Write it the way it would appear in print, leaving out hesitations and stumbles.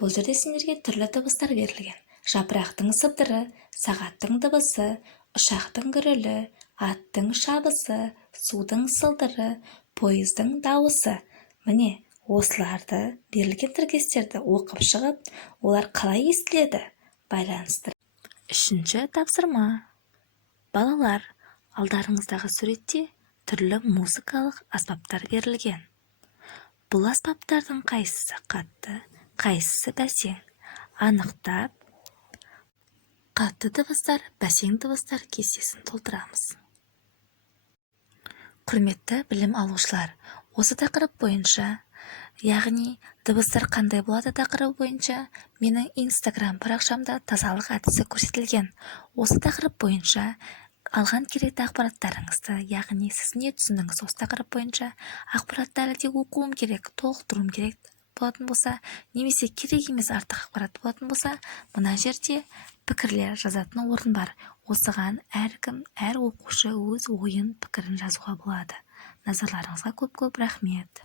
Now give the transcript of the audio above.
Бұл жерде сендерге түрлі дыбыстар берілген. Жапырақтың сыбдыры, сағаттың дыбысы, ұшақтың гүрілі, аттың шабысы, судың сылдыры, пойыздың дауысы. Міне, осыларды берілген тіркестерді оқып шығып, олар қалай естіледі? Байланыстыр. Үшінші тапсырма. Балалар, алдарыңыздағы суретте түрлі музыкалық аспаптар берілген. Бұл аспаптардың қайсысы қатты, қайсысы бәсең? Анықтап, қатты дыбыстар, бәсең дыбыстар кестесін толтырамыз. Құрметті білім алушылар, осы тақырып бойынша, яғни дыбыстар қандай болады тақырыбы бойынша менің Instagram парақшамда тазалық әдісі көрсетілген. Осы тақырып бойынша алған керекті ақпараттарыңызды, яғни сіз не түсіндіңіз осы тақырып бойынша ақпаратты әлі де оқуым керек, толықтыруым керек болатын болса, немесе керек емес артық ақпарат болатын болса, мына жерде пікірлер жазатын орын бар. Осыған әркім, әр оқушы өз ойын, пікірін жазуға болады. Назарларыңызға көп-көп рахмет.